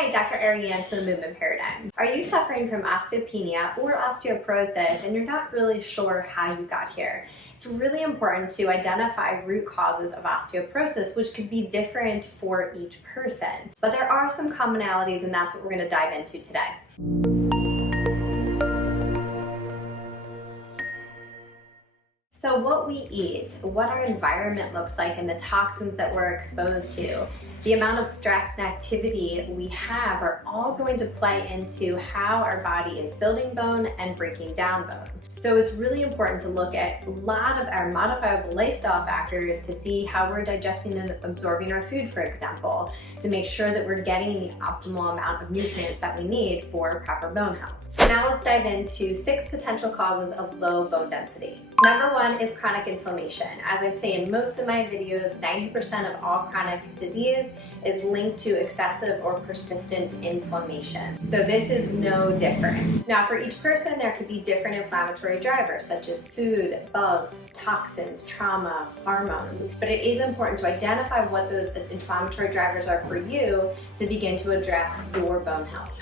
Hi, Dr. Ariane for the Movement Paradigm. Are you suffering from osteopenia or osteoporosis and you're not really sure how you got here? It's really important to identify root causes of osteoporosis, which could be different for each person. But there are some commonalities, and that's what we're going to dive into today. So what we eat, what our environment looks like, and the toxins that we're exposed to, the amount of stress and activity we have are all going to play into how our body is building bone and breaking down bone. So it's really important to look at a lot of our modifiable lifestyle factors to see how we're digesting and absorbing our food, for example, to make sure that we're getting the optimal amount of nutrients that we need for proper bone health. So now let's dive into 6 potential causes of low bone density. Number 1 is chronic inflammation. As I say in most of my videos, 90% of all chronic disease is linked to excessive or persistent inflammation. So this is no different. Now for each person, there could be different inflammatory drivers such as food, bugs, toxins, trauma, hormones. But it is important to identify what those inflammatory drivers are for you to begin to address your bone health.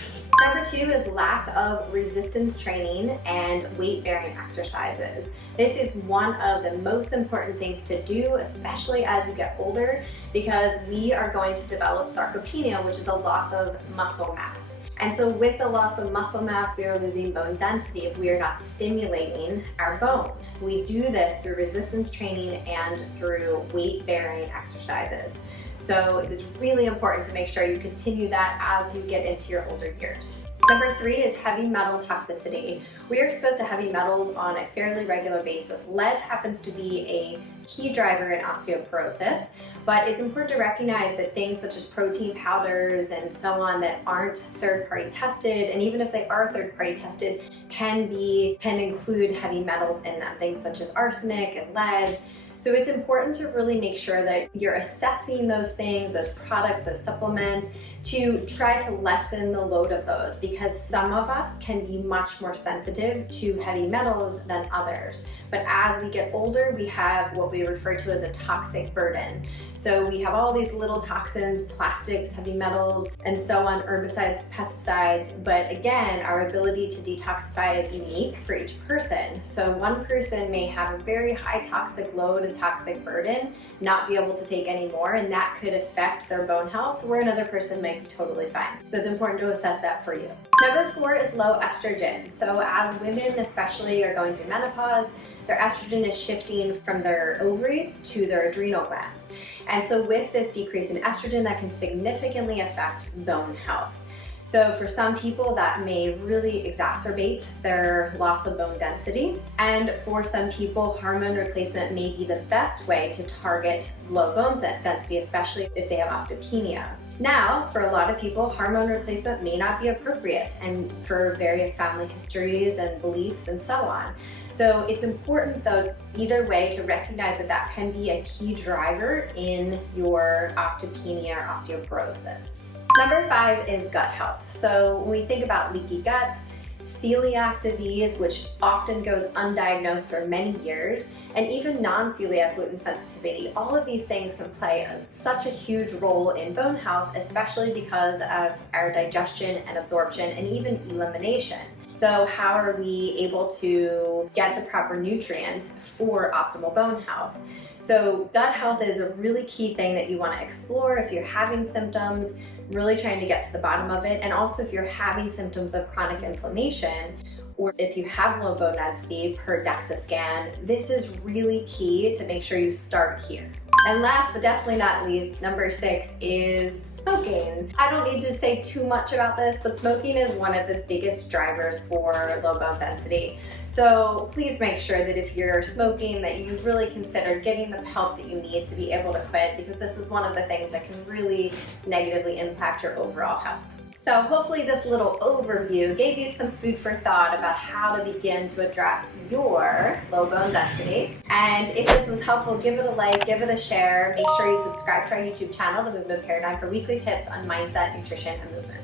Number 2 is lack of resistance training and weight-bearing exercises. This is one of the most important things to do, especially as you get older, because we are going to develop sarcopenia, which is a loss of muscle mass. And so with the loss of muscle mass, we are losing bone density if we are not stimulating our bone. We do this through resistance training and through weight-bearing exercises. So it is really important to make sure you continue that as you get into your older years. Number 3 is heavy metal toxicity. We are exposed to heavy metals on a fairly regular basis. Lead happens to be a key driver in osteoporosis, but it's important to recognize that things such as protein powders and so on that aren't third-party tested, and even if they are third-party tested, can include heavy metals in them, things such as arsenic and lead. So it's important to really make sure that you're assessing those things, those products, those supplements, to try to lessen the load of those, because some of us can be much more sensitive to heavy metals than others. But as we get older, we have what we refer to as a toxic burden. So we have all these little toxins, plastics, heavy metals, and so on, herbicides, pesticides. But again, our ability to detoxify is unique for each person. So one person may have a very high toxic load and toxic burden, not be able to take any more, and that could affect their bone health, where another person might be totally fine. So it's important to assess that for you. Number 4 is low estrogen. So as women especially are going through menopause, their estrogen is shifting from their ovaries to their adrenal glands. And so with this decrease in estrogen, that can significantly affect bone health. So for some people, that may really exacerbate their loss of bone density. And for some people, hormone replacement may be the best way to target low bone density, especially if they have osteopenia. Now, for a lot of people, hormone replacement may not be appropriate, and for various family histories and beliefs and so on. So it's important, though, either way, to recognize that that can be a key driver in your osteopenia or osteoporosis. Number 5 is gut health. So when we think about leaky gut, celiac disease, which often goes undiagnosed for many years, and even non-celiac gluten sensitivity, all of these things can play such a huge role in bone health, especially because of our digestion and absorption and even elimination. So how are we able to get the proper nutrients for optimal bone health? So gut health is a really key thing that you want to explore if you're having symptoms, really trying to get to the bottom of it. And also if you're having symptoms of chronic inflammation, or if you have low bone density per DEXA scan, this is really key to make sure you start here. And last but definitely not least, number 6 is smoking. I don't need to say too much about this, but smoking is one of the biggest drivers for low bone density. So please make sure that if you're smoking, that you really consider getting the help that you need to be able to quit, because this is one of the things that can really negatively impact your overall health. So hopefully this little overview gave you some food for thought about how to begin to address your low bone density. And if this was helpful, give it a like, give it a share. Make sure you subscribe to our YouTube channel, The Movement Paradigm, for weekly tips on mindset, nutrition, and movement.